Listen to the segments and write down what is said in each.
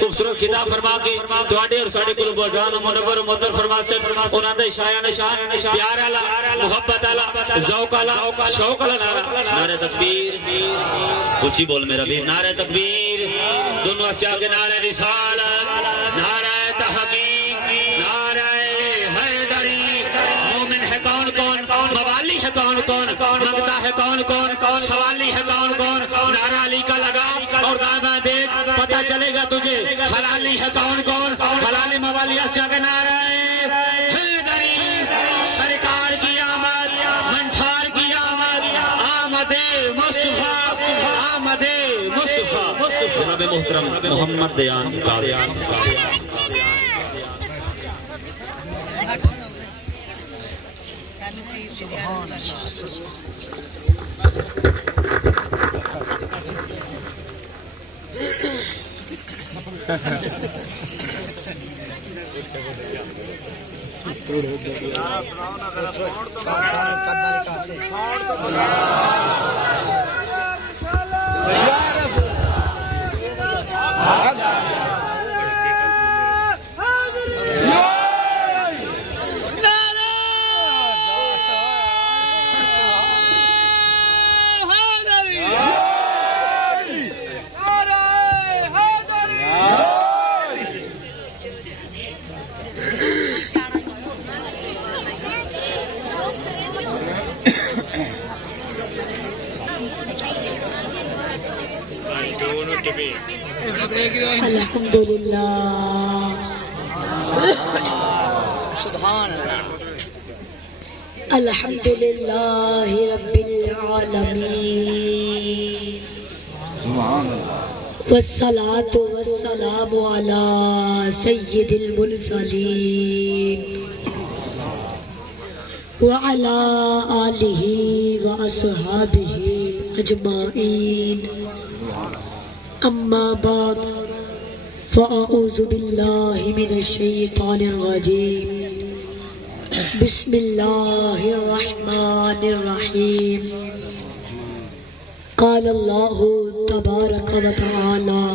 خوبصورت خطاب فرما کے تواڈے اور ساڈے کول گزان منور مدر فرما سے انہاں دے شایان نشان پیار والا محبت والا ذوق والا شوق والا نعرہ تکبیر اونچی بول میرا بھی نعرہ تکبیر دونوں اچھا کے نعرہ رسالت نعرہ تحقیق نعرہ حیدری مومن ہے کون کون موالی ہے کون کون منگتا ہے کون کون سوالی ہے کون کون نعرہ علی کا لگا اور دادا دیکھ پتہ چلے گا تجھے حلالی ہے کون کون حلالی موالی اچھا کے نعرہ حیدری سرکار کی آمد منٹھار کی آمد آمد مصطفیٰ آمد مصطفیٰ جناب محترم محمد دیان قادیان الحمدللہ الحمدللہ رب العالمین والصلاة والسلام على سید المرسلین وعلى آلہ واصحابہ اجمعین اما بعد فاعوذ باللہ من الشیطان الرجیم بسم اللہ الرحمن الرحیم قال اللہ تبارک و تعالی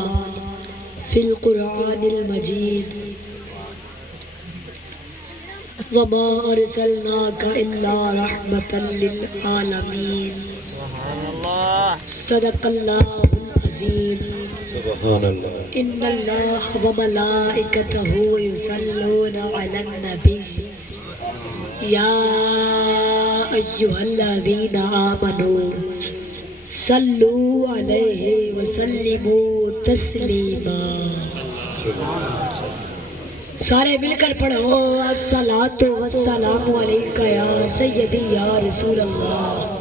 فی القرآن المجید وما ارسلناک الا رحمتا للعالمین صدق اللہ العظیم ان اللہ وملائکتہ یصلون علی النبی یا ایہا الذین آمنوا صلوا علیہ وسلموا تسلیما سارے مل کر پڑھو الصلاۃ والسلام علیک یا سیدی یا رسول اللہ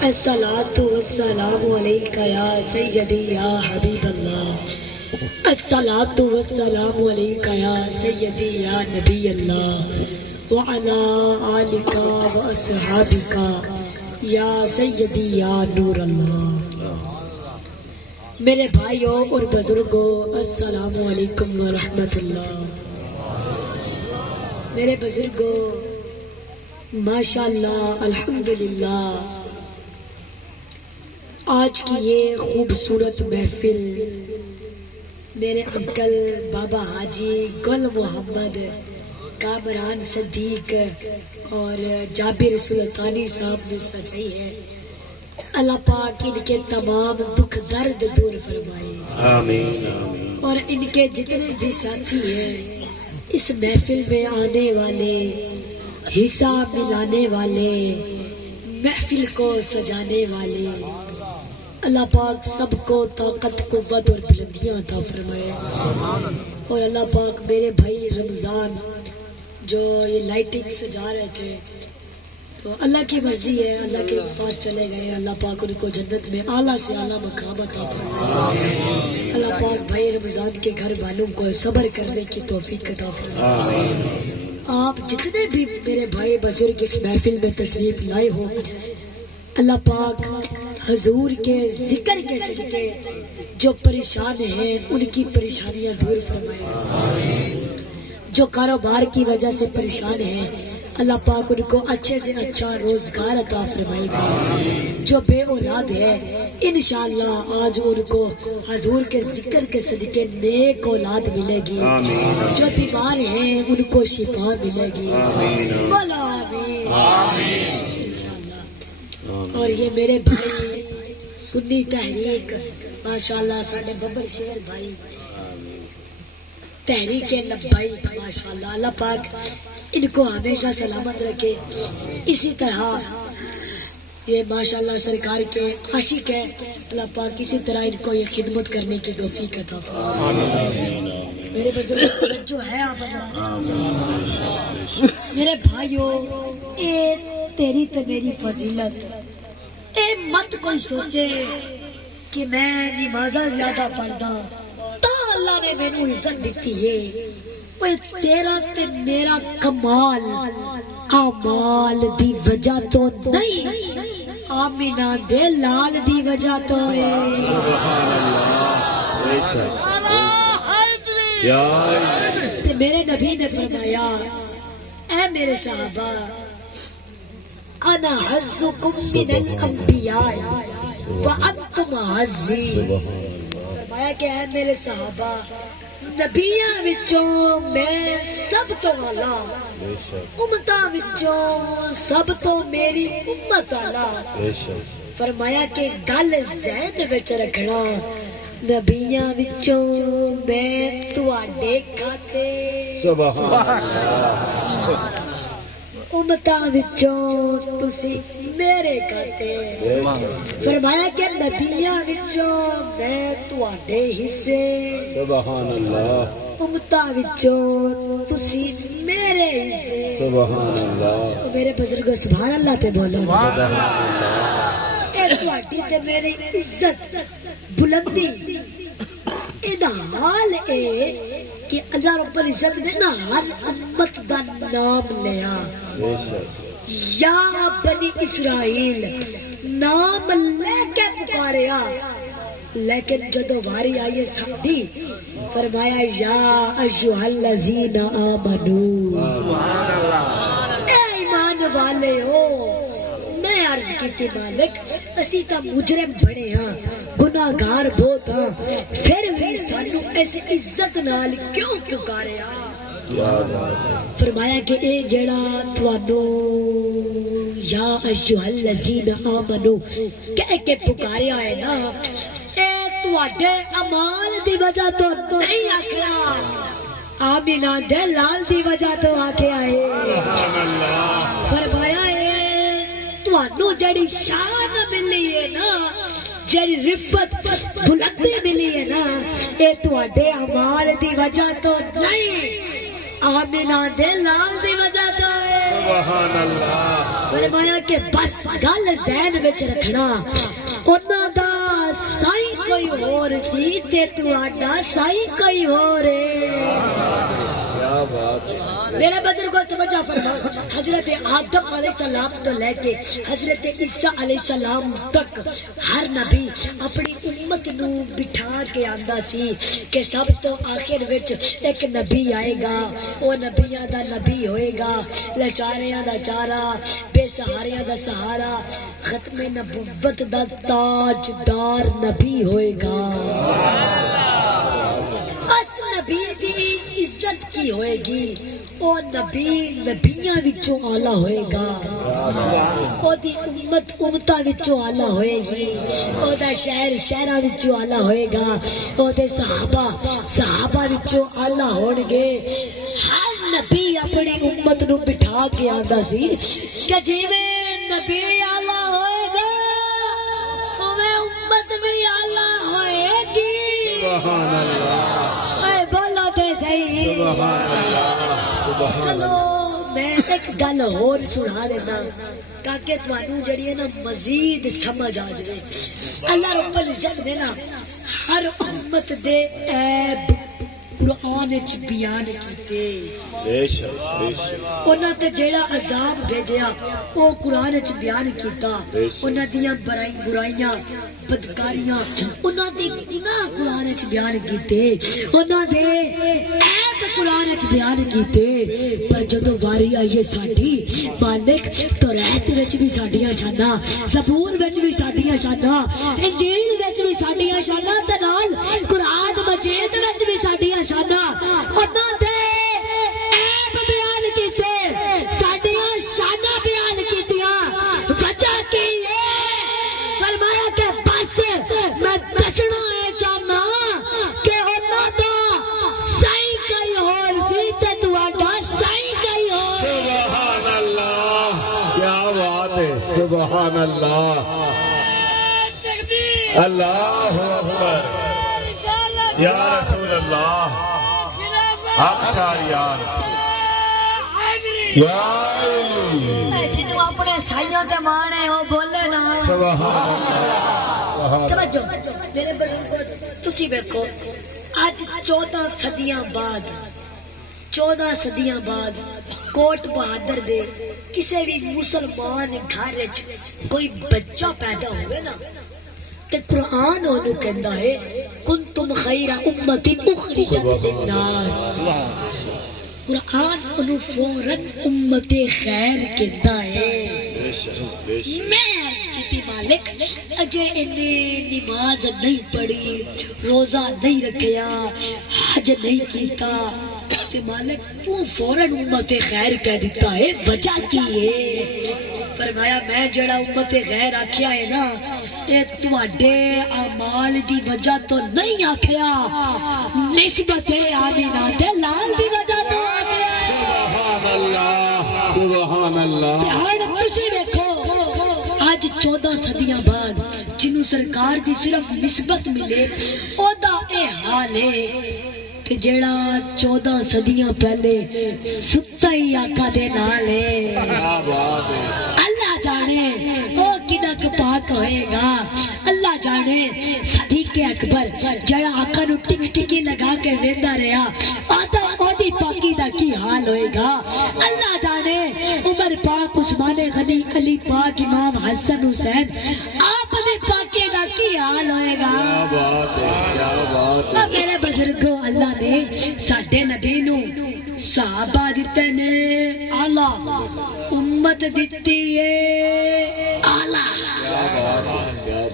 الصلاۃ والسلام علیک یا سیدی یا حبیب اللہ الصلاۃ والسلام علیک یا سیدی یا نبی اللہ وعلی آلک واصحابک یا سیدی یا نور اللہ میرے بھائیوں اور بزرگوں السلام علیکم ورحمۃ اللہ میرے بزرگوں ماشاءاللہ الحمدللہ آج کی یہ خوبصورت محفل میرے انکل بابا حاجی گل محمد کامران صدیق اور جابر سلطانی صاحب نے سجائی ہے اللہ پاک ان کے تمام دکھ درد دور فرمائے آمین اور ان کے جتنے بھی ساتھی ہیں اس محفل میں آنے والے حصہ ملانے والے محفل کو سجانے والے اللہ پاک سب کو طاقت قوت اور بلندیاں عطا فرمائے اور اللہ پاک میرے بھائی رمضان جو یہ لائٹنگ سجا رہے تھے تو اللہ کی مرضی ہے اللہ کے پاس چلے گئے اللہ پاک ان کو جنت میں اعلیٰ سے اعلیٰ مقام عطا فرمائے اللہ پاک بھائی رمضان کے گھر والوں کو صبر کرنے کی توفیق عطا فرمائے آپ جتنے بھی میرے بھائی بزرگ اس محفل میں تشریف لائے ہو اللہ پاک حضور کے ذکر کے صدقے جو پریشان ہیں ان کی پریشانیاں دور فرمائے جو کاروبار کی وجہ سے پریشان ہیں اللہ پاک ان کو اچھے سے اچھا روزگار عطا فرمائے گا جو بے اولاد ہے انشاءاللہ آج ان کو حضور کے ذکر کے صدقے نیک اولاد ملے گی، جو بیمار ہیں ان کو شفا ملے گی، بولا آمین انشاءاللہ۔ اور یہ میرے بھائی سنی تحریک ماشاءاللہ ساڈے ببر شیر بھائی تحریک لبیک ماشاءاللہ، اللہ پاک ان کو ہمیشہ سلامت رکھے۔ اسی طرح یہ ماشاءاللہ سرکار کے عاشق ہے، اللہ پاک اسی طرح ان کو یہ خدمت کرنے کی توفیق عطا فرمائے۔ میرے بزرگ توجہ ہے آپ حضرات، میرے بھائیوں، اے تیری تے میری فضیلت، اے مت کوئی سوچے کہ میں نمازاں زیادہ پڑھدا تا اللہ نے مینوں عزت دیتی ہے۔ اوے تیرا تے میرا کمال اعمال دی وجہ تو نہیں، آمینہ دے لال دی وجہ تو ہے۔ تے میرے نبی نے فرمایا، اے میرے صحابہ، انا حظکم من الانبیاء وانتم حظی، فرمایا کہ اے میرے صحابہ، نبیاں وچوں میں سب تو والا، امتاں وچوں سب تو میری امت والا۔ فرمایا کہ گل ذہن وچ رکھنا، نبیاں وچوں میں تواڈے کھاتے، امتاں وچوں تسی میرے کھاتے۔ فرمایا کہ نبیاں وچوں میں تواڈے حصے، سبحان اللہ، امتاں وچوں تسی میرے حصے۔ سبحان اللہ، میرے بزرگو سبحان اللہ تے بولو۔ سبحان اللہ، اے تواڈی تے میری عزت بلندی ادا حال اے کہ اللہ رب العزت نے نا ہر امت دا نام لیا، بے شک، یا بنی اسرائیل نام لے کے پکاریا، لیکن جدو واری آئی سامدی فرمایا یا ایھا الذین آمنو، سبحان اللہ، اے ایمان والے ہو۔ میں عرض کی تھی مالک اسی تا مجرم بڑے ہاں، گناہگار بہت ہاں، پھر بھی سانو اس عزت نال کیوں پکاریا؟ کیا بات ہے، فرمایا کہ اے جڑا توانو یا ایھا الذین آمنو کہہ کے پکاریا ہے نا، اے تواڈے اعمال دی وجہ تو نہیں آکھیا، آمینہ دے لال دی وجہ تو آکھیا ہے۔ فرمایا تانوں جڑی شان ملی ہے نا، جڑی رفت بلندی ملی ہے نا، اے تواڈے اعمال دی وجہ تو نہیں، آمینہ دے لال دی وجہ تو ہے۔ سبحان اللہ، فرمایا کہ بس گل ذہن وچ رکھنا، انہاں دا سائیں کوئی اور سی تے تواڈا سائیں کوئی اور ہے۔ کیا بات ہے، میرے بزرگوں توجہ فرماؤ، حضرت آدم علیہ السلام تو لے کے حضرت عیسیٰ علیہ السلام تک ہر نبی اپنی امت نو بٹھا کے آندا سی کہ سب تو آخر وچ ایک نبی آئے گا، وہ نبیاں دا نبی ہوئے گا، لاچاریاں دا چارہ، بے سہاریاں دا سہارا، ختم نبوت دا تاجدار نبی ہوئے گا۔ اس نبی دی عزت کی ہوئے گی، او نبی نبیاں وچوں اعلیٰ ہوئے گا، او دی امت امتاں وچوں اعلیٰ ہوئے گی، او دا شہر شہراں وچوں اعلیٰ ہوئے گا، او دے صحابہ صحابہ وچوں اعلیٰ ہون گے۔ ہر نبی اپنی امت نو بٹھا کے آندا سی کہ جویں نبی اعلیٰ ہوئے گا اوویں امت بھی اعلیٰ ہوئے گی۔ سبحان اللہ، اے بولو تے صحیح۔ سبحان اللہ، سبحان چلو میں ایک گل اور سنا دینا تاکہ تانوں جڑی ہے نا مزید سمجھ آ جائے۔ اللہ رب العزت نے نا ہر امت دے عیب قرآن وچ بیان کیتے، بے شک، بے شک، انہاں تے جیڑا عذاب بھیجیا او قرآن وچ بیان کیتا، انہاں دیاں برائیاں بدکاریاں انہاں دے گناہ قرآن وچ بیان کیتے انہاں دے عیب قرآن وچ بیان کیتے پر جدوں واری آئی ساڈی مالک توریت وچ بھی ساڈیاں شاناں زبور وچ بھی ساڈیاں شاناں انجیل وچ بھی ساڈیاں شاناں تے نال قرآن مجید وچ بھی ساڈیاں شاناں انہاں دے عیب بیان کیتے ساڈیاں شاناں بیان کیتیاں وجہ کی ہے فرمایا کہ بس میں دسنا ہے چاہنا کہ انہاں دا صحیح کئی ہور سی تے تہاڈا صحیح کئی ہور سبحان اللہ کیا بات ہے سبحان اللہ اللہ اکبر یا رسول اللہ حق شاریان یا جنوں اپنے سائیوں تے مانے ہو بولے نا سبحان اللہ توجہ میرے بزرگو تسی ویکھو اج 14 صدیاں بعد کوٹ بہادر دے کسے بھی مسلمان گھر وچ کوئی بچہ پیدا ہوئے نا تے قرآن انہوں کہندا ہے کنتم خیر امت اخرجت للناس قرآن انہوں فوراً امت خیر کہندا ہے میں عرض کیتی مالک اجے انہیں نماز نہیں پڑھی روزہ نہیں رکھیا حج نہیں کیتا تے مالک تو فوراً امت خیر کہہ دیتا ہے وجہ کی ہے فرمایا میں جڑا امت خیر آکھیا ہے نا اے تواڈے اعمال دی وجہ تو نہیں آکھیا نسبت آمینہ دے لال دی وجہ تو آکھیا سبحان اللہ سبحان اللہ ہن تسی ویکھو آج 14 صدیاں بعد جنوں سرکار دی صرف نسبت ملے او دا اے حال ہے کہ جیڑا 14 صدیاں پہلے ستا ہی آقا دے نال ہے کیا بات ہے اللہ جانے وہ کنا پاک ہوئے گا اللہ جانے صدیق اکبر جڑا آقا نو ٹک ٹکی لگا کے ویندا رہیا آتا اودی پاکی دا کی حال ہوئے گا اللہ جانے عمر پاک عثمان غنی علی پاک امام حسن حسین آپ دے پاکی دا کی حال ہوئے گا کیا بات ہے کیا بات ہے میرے بزرگوں اللہ نے ساڈے نبی نو صحابہ دیتے نے آلہ امت دیتی ہے آلہ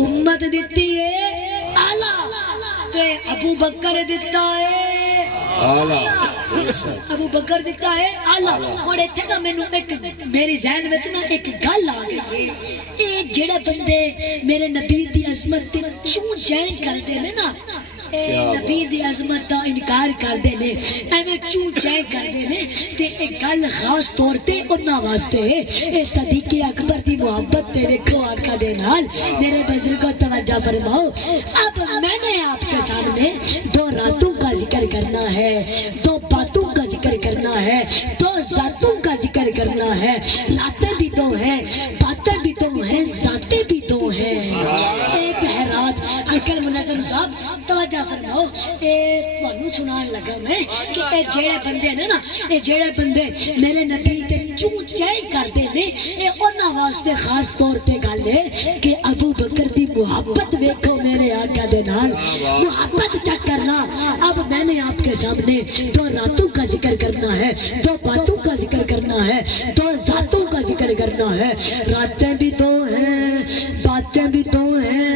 امت دیتی ہے آلہ تے ابو بکر دیتا ہے ابو بکر دیتا ہے آلہ اور ایتھے نا مینوں ایک میری ذہن وچ نا ایک گل آ گئی اے جڑے بندے میرے نبی دی عظمت تے چوں چین کردے نے نا نبی دی عظمت دا انکار کردے نے ایویں چوں چے کردے نے تے ایک گل خاص طور تے انہاں واسطے اے صدیق اکبر دی محبت تے ویکھو آقا دے نال میرے بزرگوں توجہ فرماؤ اب میں نے آپ کے سامنے 2 راتوں کا ذکر کرنا ہے 2 باتوں کا ذکر کرنا ہے 2 ذاتوں کا ذکر کرنا ہے راتیں بھی 2 ہیں باتیں بھی 2 ہیں ذاتیں بھی 2 ہیں ایک ہے رات اکل منظم صاحب توجہ فرماؤ اے تانوں سنان لگا میں کہ اے جڑے بندے نے نا اے جڑے بندے میرے نبی تے چوں چے کردے نے اے انہاں واسطے خاص طور تے گل ہے کہ ابو بکر دی محبت ویکھو میرے آقا دے نال محبت چیک کرنا اب میں نے آپ کے سامنے 2 راتوں کا ذکر کرنا ہے 2 باتوں کا ذکر کرنا ہے 2 ذاتوں کا ذکر کرنا ہے راتیں بھی 2 ہیں باتیں بھی 2 ہیں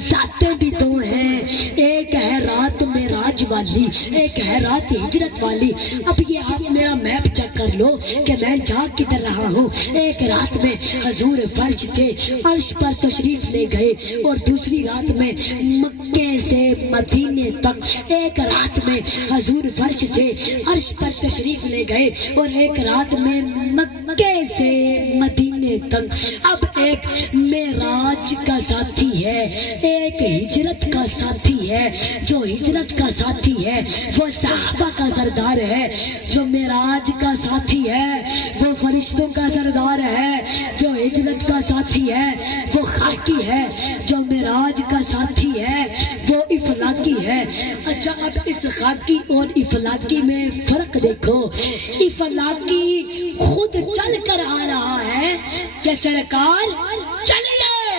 ذاتیں بھی 2 ہیں ایک ہے رات معراج والی ایک ہے رات ہجرت والی اب یہ آپ میرا میپ چیک کر لو کہ میں جا کدھر رہا ہوں ایک رات میں حضور فرش سے عرش پر تشریف لے گئے اور دوسری رات میں مکے سے مدینے تک ایک رات میں حضور فرش سے عرش پر تشریف لے گئے اور ایک رات میں مکے سے مدینے تک اب ایک معراج کا ساتھی ہے ایک ہجرت کا ساتھی ہے جو ہجرت کا ساتھی ہے وہ صحابہ کا سردار ہے جو معراج کا ساتھی ہے وہ فرشتوں کا سردار ہے جو ہجرت کا ساتھی ہے وہ خاکی ہے جو معراج کا ساتھی ہے وہ افلاکی ہے اچھا اب اس خاکی اور افلاکی میں فرق دیکھو افلاکی خود چل کر آ رہا ہے کہ سرکار چل جائے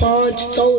500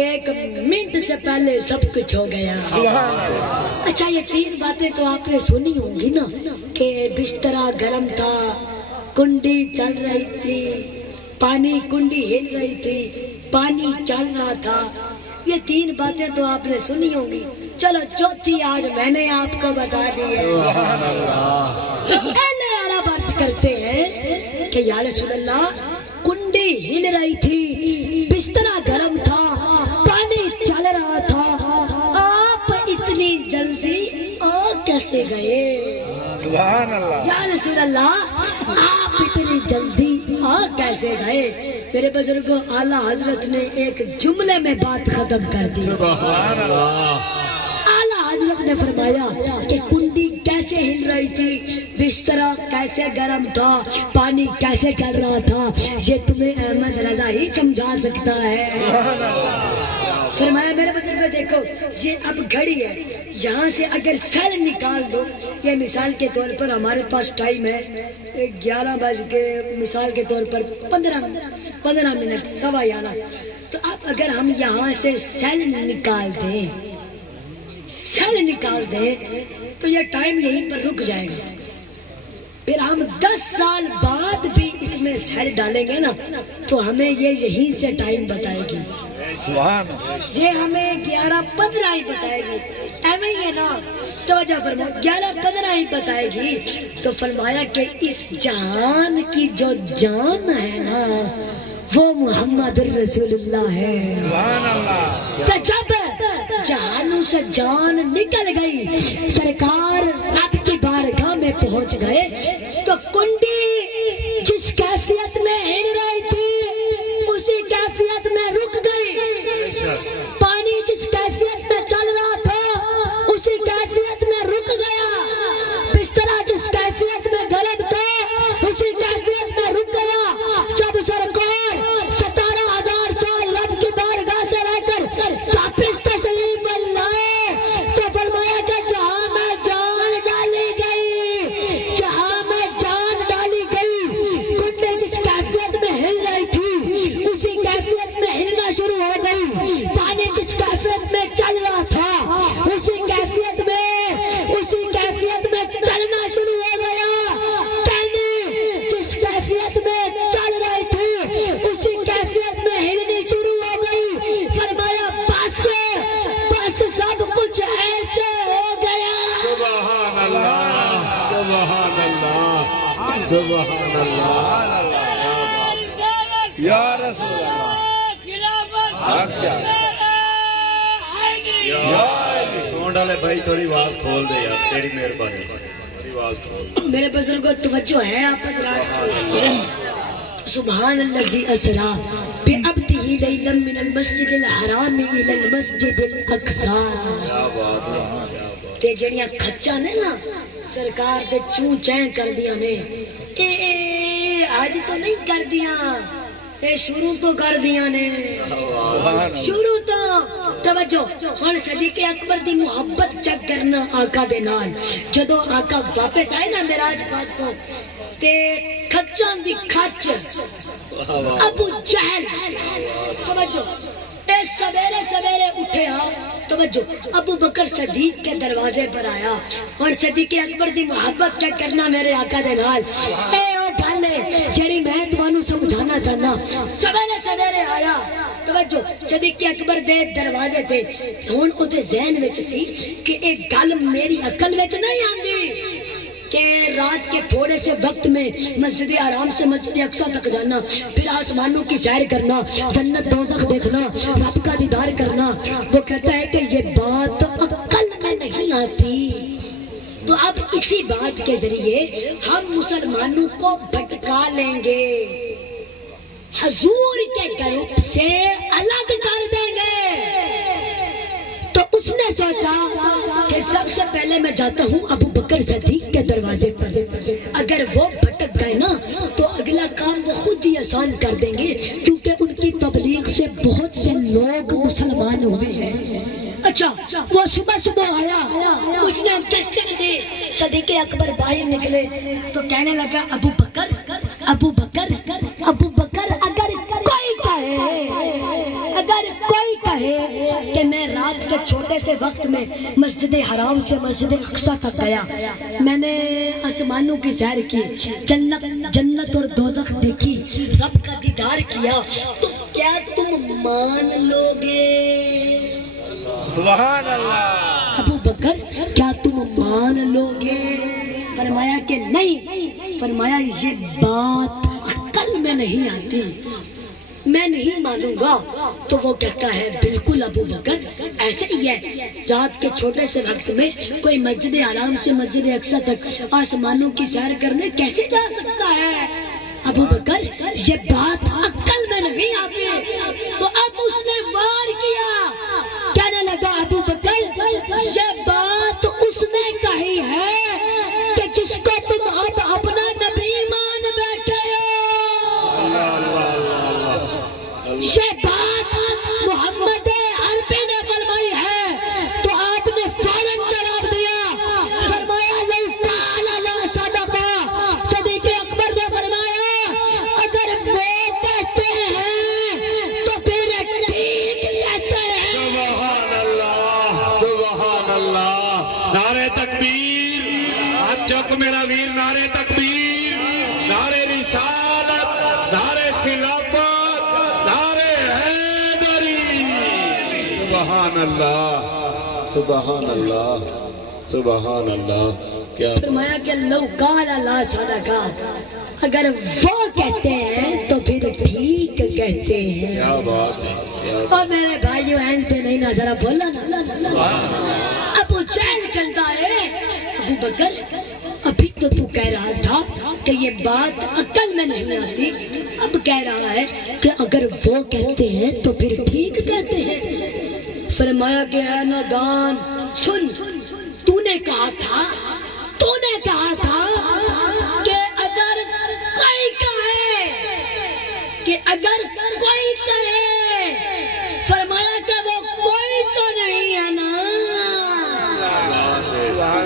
ایک منٹ سے پہلے سب کچھ ہو گیا. اچھا یہ 3 باتیں تو آپ نے سنی ہوں گی نا کہ بسترا گرم تھا, کنڈی چل رہی تھی, پانی کنڈی ہل رہی تھی, پانی چل رہا تھا. یہ 3 باتیں تو آپ نے سنی ہوں گی. چلو چوتھی آج میں نے آپ کو بتا دی ہے. اہل عرب عرض کرتے ہیں کہ یا رسول اللہ کنڈی ہل رہی تھی, بسترا گرم تھا, پانی چل رہا تھا, آپ اتنی جلدی آ کیسے گئے؟ یا رسول اللہ آپ اتنی جلدی آ کیسے گئے؟ میرے بزرگوں اعلیٰ حضرت نے ایک جملے میں بات ختم کر دی. اعلیٰ حضرت نے فرمایا کہ کنڈی کیسے ہل رہی تھی, بسترا کیسے گرم تھا, پانی کیسے چل رہا تھا, یہ تمہیں احمد رضا ہی سمجھا سکتا ہے. فرمایا میرے بزرگوں دیکھو یہ اب گھڑی ہے, یہاں سے اگر سیل نکال دو, یہ مثال کے طور پر ہمارے پاس ٹائم ہے 11 مثال کے طور پر 15 منٹ 11:15. تو اب اگر ہم یہاں سے سیل نکال دیں تو یہ ٹائم یہیں پر رک جائے گا. پھر ہم 10 سال بعد بھی اس میں سیل ڈالیں گے نا تو ہمیں یہ یہیں سے ٹائم بتائے گی, یہ ہمیں 11:15 ہی بتائے گی. ایویں ہی ہے نا, توجہ فرماؤ 11:15 ہی بتائے گی. تو فرمایا کہ اس جہان کی جو جان ہے نا وہ محمد الرسول اللہ ہے. تو جب جہانوں سے جان نکل گئی, سرکار رب کی بارگاہ میں پہنچ گئے, تو کنڈی جس کیفیت میں ہل رہی تھی اسی کیفیت میں رک گئی, پانی جس کیفیت میں چل رہا تھا اسی کیفیت میں رک گیا, بسترا جس کیفیت میں گرم تھا اسی کیفیت میں رک گیا. جب سرکار 17,000 سال رب کی بارگاہ سے رہ کر واپس تشریف لائے تو فرمایا کہ جہاں میں جان ڈالی گئی, کنڈی جس کیفیت میں ہل رہی تھی اسی کیفیت میں ہلنا شروع ہو گئی, پانی جس کیفیت میں چل رہا تھا اسی کیفیت میں چلنا شروع ہو گیا, کہنے جس کیفیت میں چل رہی تھی اسی کیفیت میں ہلنی شروع ہو گئی. فرمایا بس سب کچھ ایسے ہو گیا. سبحان اللہ, سبحان اللہ, سبحان اللہ, یا رسول اللہ. سون ڈالے بھائی تھوڑی آواز کھول دے یار, تیری مہربانی, تھوڑی آواز کھول. میرے بزرگوں توجہ ہے آپ حضرات. سبحان الذی اسری بعبدہ لیلا من المسجد الحرام الى المسجد الاقصی. تے جڑیاں کھچاں نے نا سرکار دے چوں چیں کر دیاں نے, اے آج تو نہیں کر دیاں, اے شروع تو کر دیاں نے, شروع تو. توجہ ہن صدیق اکبر دی محبت چیک کرنا آقا دے نال. جدو آقا واپس آئے نا معراج پاک تو تے کھچاں دی کھچ ابو جہل, توجہ اے سویرے اٹھیا, توجہ ابو بکر صدیق کے دروازے پر آیا اور صدیق اکبر دی محبت چیک کرنا میرے آقا دے نال. اے او گل جڑی میں تانوں سمجھانا چاہنا. سویرے آیا, توجہ صدیق اکبر دے دروازے تے. ہن او دے ذہن وچ سی کہ ایک گل میری عقل وچ نہیں آندی کہ رات کے تھوڑے سے وقت میں مسجد حرام سے مسجد اقصی تک جانا, پھر آسمانوں کی سیر کرنا, جنت دوزخ دیکھنا, رب کا دیدار کرنا. وہ کہتا ہے کہ یہ بات عقل میں نہیں آتی. تو اب اسی بات کے ذریعے ہم مسلمانوں کو بھٹکا لیں گے, حضور کے گروپ سے الگ کر دیں گے. تو اس نے سوچا کہ سب سے پہلے میں جاتا ہوں ابو بکر صدیق کے دروازے پر. اگر وہ بھٹک گئے نا تو اگلا کام وہ خود ہی آسان کر دیں گے, کیونکہ ان کی تبلیغ سے بہت سے لوگ مسلمان ہوئے ہیں. اچھا وہ صبح آیا, اس نے دستک دی, صدیق اکبر باہر نکلے تو کہنے لگا ابو بکر اگر کوئی کہے اگر کوئی کہے کہ میں رات کے چھوٹے سے وقت میں مسجد حرام سے مسجد اقصی تک گیا، میں نے آسمانوں کی سیر کی، جنت اور دوزخ دیکھی، رب کا دیدار کیا، تو کیا تم مان لو گے؟ سبحان اللہ. ابو بکر کیا تم مان لو گے؟ فرمایا کہ نہیں. فرمایا یہ بات عقل میں نہیں آتی، میں نہیں مانوں گا. تو وہ کہتا ہے بالکل ابو بکر ایسے ہی ہے، رات کے چھوٹے سے وقت میں کوئی مسجد حرام سے مسجد اقصی تک آسمانوں کی سیر کرنے کیسے جا سکتا ہے؟ ابو بکر یہ بات عقل میں نہیں آتی. تو اب اس نے وار کیا، کہنے لگا ابو بکر یہ بات اس نے کہی ہے کہ جس کو تم اب اپنا نبی مان بیٹھے ہو. یہ بات محمد عربی نے فرمائی ہے تو آپ نے فوراً جواب دیا. فرمایا لو قال لا صدقہ. صدیق اکبر نے فرمایا اگر وہ کہتے ہیں تو پھر ٹھیک کہتے ہیں. سبحان اللہ سبحان اللہ. نعرے تکبیر. ہاتھ چک میرا ویر. نعرے تکبیر. نعرے رسالت. نعرے خلافت. نعرے حیدری. سبحان اللہ سبحان اللہ سبحان اللہ. کیا فرمایا کہ لو قال لا صدقہ، اگر وہ کہتے ہیں تو پھر ٹھیک کہتے ہیں. کیا بات ہے کیا اور میرے بھائیو این پہ نہیں نہ ذرا بولا نا. ابو جہل چلتا ہے. ابو بکر ابھی تو کہہ رہا تھا کہ یہ بات عقل میں نہیں آتی، اب کہہ رہا ہے کہ اگر وہ کہتے ہیں تو پھر ٹھیک کہتے ہیں. فرمایا کہ اے نادان سن، تو نے کہا تھا کہ اگر کوئی کہے فرمایا کہ وہ کوئی تو نہیں ہے نا،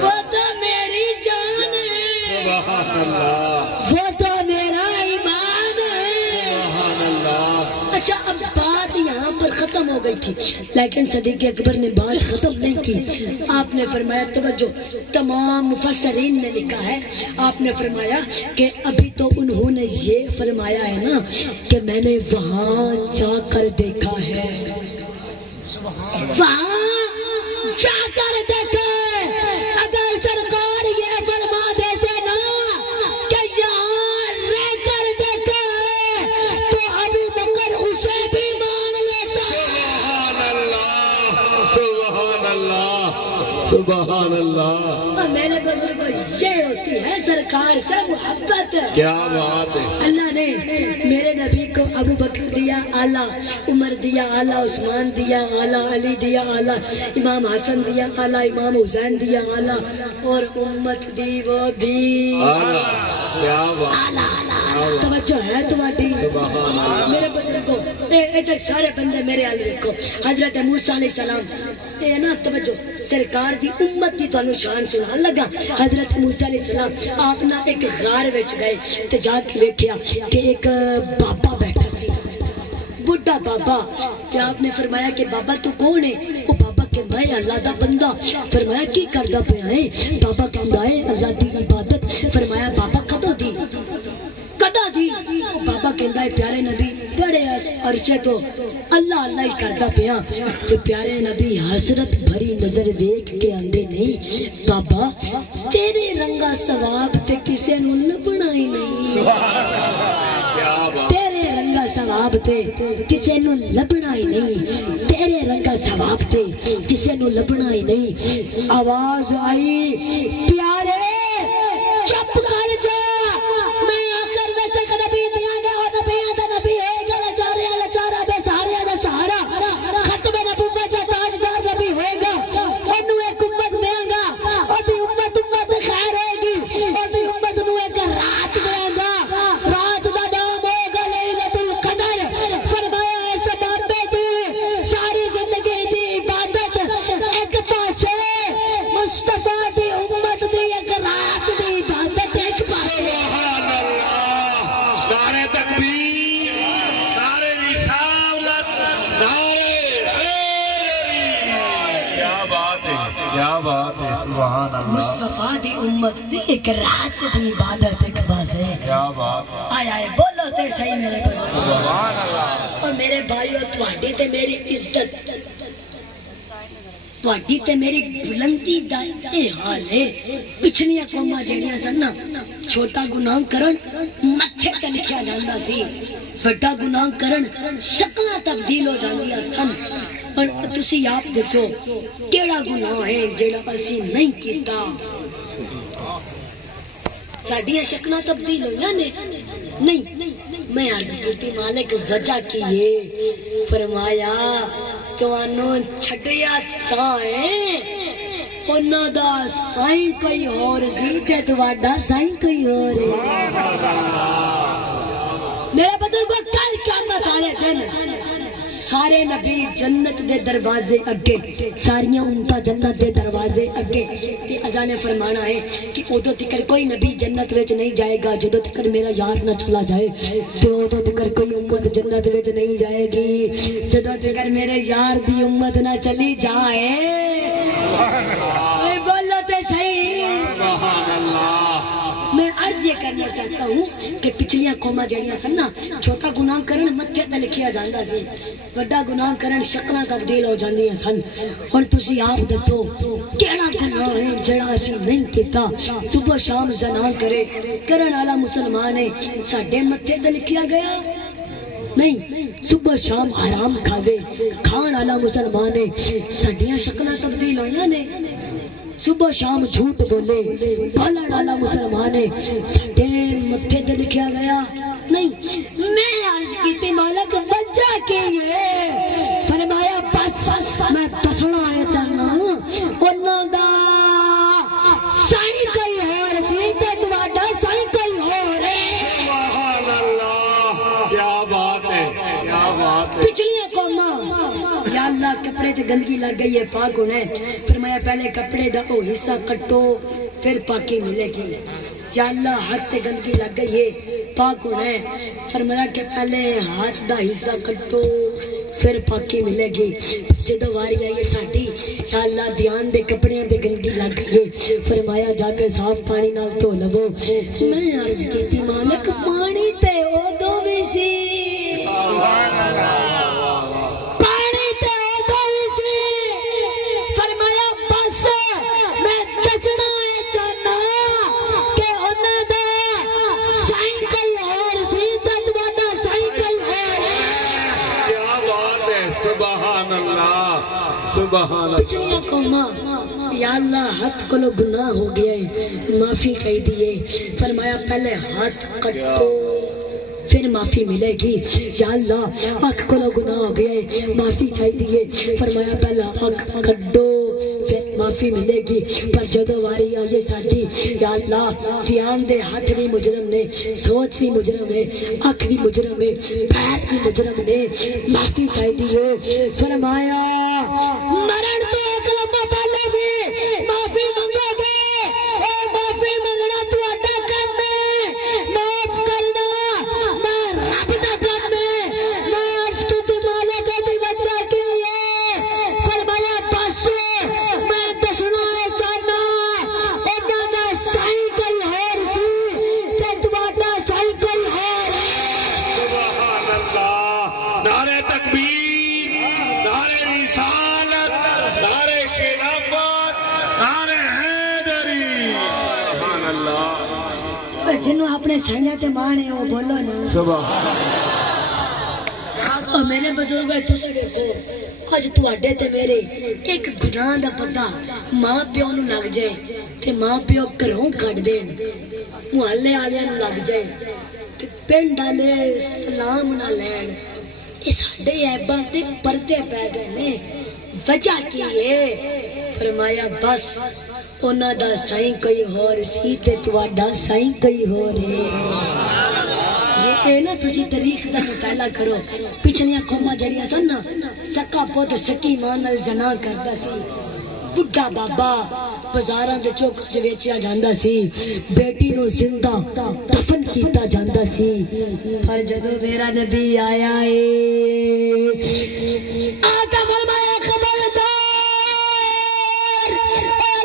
وہ تو میری جان ہے، سبحان اللہ وہ تو میرا ایمان ہے. سبحان اللہ. اچھا اب بات یہاں پر ختم ہو گئی تھی، لیکن صدیق اکبر نے بات ختم نہیں کی. آپ نے فرمایا توجہ، تمام مفسرین نے لکھا ہے، آپ نے فرمایا کہ ابھی تو انہوں نے یہ فرمایا ہے نا کہ میں نے وہاں جا کر دیکھا ہے، وہاں جا کر دیکھا ہے. اگر سرکار یہ فرما دیتے نا کہ یہاں رہ کر دیکھا ہے تو ابو بکر اسے بھی مان لیتا. سبحان اللہ سبحان اللہ سبحان اللہ. اور میرے بزرگوں یہ ہوتی ہے سرکار سے محبت. کیا بات ہے. اللہ نے میرے نبی کو ابو بکر دیا اعلیٰ، عمر دیا اعلیٰ، عثمان دیا اعلیٰ، علی دیا اعلیٰ، امام حسن دیا اعلیٰ، امام حسین دیا اعلیٰ، اور امت دی وہ بھی اللہ کیا بات. توجہ ہے تمہاری. سبحان اللہ. میرے بزرگوں ادھر سارے بندے میرے حال دیکھو. حضرت موسیٰ علیہ السلام اے نا توجہ، سرکار دی امت دی تانوں شان سنان لگا. حضرت موسیٰ علیہ السلام آپ نہ ایک غار وچ گئے تے جا کے ویکھیا کہ ایک بابا بیٹھا سی، بڈھا بابا. تے آپ نے فرمایا کہ بابا تو کون ہے؟ وہ بابا کہندا ہے اللہ دا بندہ. فرمایا کی کردا پیا ہے؟ بابا کہندا ہے اللہ دی عبادت. فرمایا بابا کدوں دی؟ بابا کہندا ہے پیارے نبی بڑے عرصے تو اللہ اللہ ہی کردا پیا. تے پیارے نبی حسرت بھری نظر دیکھ کے آندے نہیں بابا تیرے رنگا ثواب تے کسے نوں لبنا ہی نہیں. تیرے رنگا ثواب تے کسے نوں لبنا ہی نہیں، تیرے رنگا ثواب تے کسے نوں لبنا ہی نہیں. آواز آئی پیارے چپ کر جا، میں آ کر ویسے نبی دیا گا اور نبیاں دا نبی ہے گا، لچارے والا چارہ بے سہارے دا سہارا، ختم نبوت دا تاجدار نبی ہوئے گا. انہوں ایک امت دیا گا، اور دی امت خیر ہوئے گی، اور دی امت نو ایک رات دیا گا، رات دا نام ہوگا لیلۃ القدر. فرمایا اس بابے دی ساری زندگی دی عبادت ایک پاسے مصطفیٰ دی امت بات ہے سبحان اللہ مصطفیٰ دی امت دی ایک رات دی عبادت ایک باز ہے کیا بات ہے آئے آئے بولو تے صحیح میرے بزرگ سبحان اللہ اور میرے بھائیو تواڈی تے میری عزت تواڈی تے میری بلندی دا اے حال ہے پچھلیاں قوماں جڑیاں سن نا چھوٹا گناہ کرن متھے تے لکھیا جاندا سی بڑا گناہ کرن شکلاں تبدیل ہو جاندیاں سن پر تسی آپ دسو کیڑا گناہ ہے جڑا اسی نہیں کیتا ساڈیاں شکلاں تبدیل ہوئیاں نے نہیں میں عرض کیتی مالک وجہ کی ہے فرمایا توانو چھڈیا تا ہے انہاں دا سائیں کوئی اور سی تے تواڈا سائیں کوئی اور میرے بزرگو کل قیامت والے دن سارے نبی جنت دے دروازے اگے ساریاں امتاں جنت دے دروازے اگے تے اللہ نے فرمانا ہے کہ ادو تکر کوئی نبی جنت وچ نہیں جائے گا جدو تکر میرا یار نہ چلا جائے تے ادو تکر کوئی امت جنت وچ نہیں جائے گی جدو تکر میرے یار دی امت نہ چلی جائے اے بولو تے صحیح سبحان اللہ میں عرض یہ کرنا چاہتا ہوں کہ پچھلیاں قوماں جڑیاں سن نا چھوٹا گناہ کرن متھے تے لکھیا جاندا سی بڑا گناہ کرن شکلاں تبدیل ہو جاندیاں سن اور تسی آپ دسو کیڑا گناہ ہے جڑا اسی نہیں کیتا صبح شام زنا کرن والا مسلمان ہے ساڈے متھے تے لکھیا گیا نہیں صبح شام حرام کھاوے کھان والا مسلمان ہے ساڈیاں شکلاں تبدیل ہوئیاں نے صبح شام جھوٹ بولے بولن والا مسلمان ہے ساڈے متھے تے لکھیا گیا نہیں میں عرض کیتی مالک وجہ کی ہے فرمایا بس میں دسنا ہے چاہنا انہاں دا سائیں کوئی اور سی تے تواڈا سائیں کوئی اور ہے سبحان اللہ کیا بات ہے کیا بات ہے پچھلی قوماں یا اللہ کپڑے تے گندگی لگ گئی ہے پاک ہونا ہے فرمایا پہلے کپڑے دا او حصہ کٹو پھر پاکی ملے گی یا اللہ ہاتھ تے گندگی لگ گئی ہے پاک ہونا ہے فرمایا کہ پہلے ہاتھ دا حصہ کٹو پھر پاکی ملے گی جدو واری آئی ساڈی یا اللہ دھیان دے کپڑیاں تے گندگی لگ گئی ہے فرمایا جا کے صاف پانی نال دھو لو میں عرض کیتی مالک پانی تے اودوں وی سی سبحان اللہ سبحان اللہ پچھلیاں قوماں یا اللہ ہاتھ کو لو گناہ ہو گیا ہے معافی کہی دیئے فرمایا پہلے ہاتھ کٹو پھر معافی ملے گی یا اللہ آنکھ کو لو گناہ ہو گیا ہے معافی چاہی دیئے فرمایا پہلا آنکھ کٹو پھر معافی ملے گی پر جدو واری آئیے ساڑھی یا اللہ دھیان دے ہاتھ بھی مجرم نے سوچ بھی مجرم ہے آنکھ بھی مجرم ہے پیر بھی مجرم نے معافی چاہی دیئے فرمایا مرن تو ایک لمبا پہلے بھی معافی منگو گے اے معافی منگنا تو اڈا کم ہے معاف کرنا میں رب دا کم ہے میں عرض کی تھی مالک دی بچہ کی ہے فرمایا بس میں دسنا ہے چاہنا انہاں دا سائیں کوئی ہور سی تے تواڈا سائیں کوئی ہور سبحان اللہ نعرہ تکبیر نعرہ رسالت نعرہ خلافت نعرہ حیدری سبحان اللہ جنوں اپنے سائیں تے مانے او بولو نا سبحان اور میرے بزرگ تسی دیکھو اج تواڈے تے میرے ایک گناہ دا پتہ ماں پیو نوں لگ جائے تے ماں پیو گھروں کڈ دین محلے والے نوں لگ جائے تے پنڈ والے سلام نہ لین اے ساڈے عیباں تے پردے پے گئے نے وجہ کی ہے فرمایا بس انہاں دا سائیں کوئی ہور سی تے تواڈا سائیں کوئی ہور ہے اے نا تسی تاریخ دا مطالعہ کرو پچھلیاں قوماں جڑیاں سن نا سکا پوت سکی ماں نال زنا کردا سی بڈھا بابا بازاراں دے چوک وچ ویچیا جاندا سی بیٹی نو زندہ دفن کیتا جاندا سی پر جدوں میرا نبی آیا آقا فرمایا خبردار اے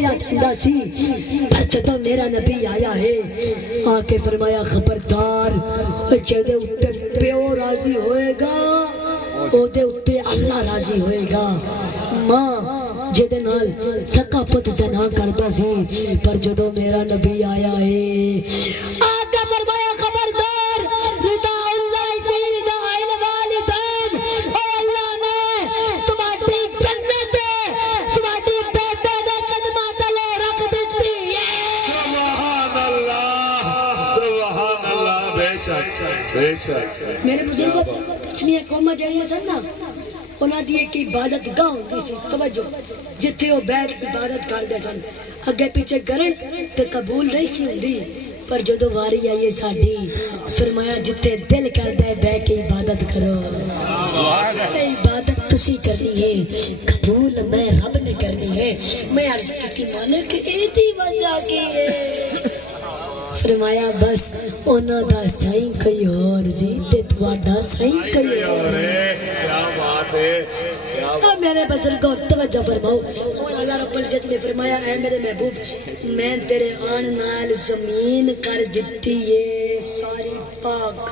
بیچنا چاہتا سی پر جدوں میرا نبی آیا ہے آ کے فرمایا خبردار جدے اتے پیو راضی ہوئے گا او دے اتے اللہ راضی ہوئے گا ماں جدے نال سکا پت زنا کرتا سی پر جدوں میرا نبی آیا ہے آقا فرمایا خبردار رضا اللہ فی رضا الوالدین اے اللہ نے تمہاری جنت تمہاری بیٹے دے قدمہ تلے رکھ دیتی ہے سبحان اللہ بے شک بے شک میرے بزرگوں پچھلی قوماں جڑیاں سن نا انہاں دی ایک عبادت گاہ ہوندی سی توجہ جتھے وہ بیٹھ عبادت کردے سن اگے پیچھے کرن تے قبول نہیں سی ہوندی پر جدو واری آئی ساڈی فرمایا جتھے دل کردا ہے بیٹھ کے عبادت کرو اے عبادت تسی کرنی ہے قبول میں رب نے کرنی ہے میں عرض کی مالک اے دی وجہ کی ہے فرمایا بس انہاں دا سائیں کوئی اور جی تے تواڈا سائیں کوئی اور کیا بات ہے میرے بزرگوں توجہ فرماؤ اور اللہ رب العزت نے فرمایا اے میرے محبوب میں تیرے آن نال زمین کر دیتی ہے ساری پاک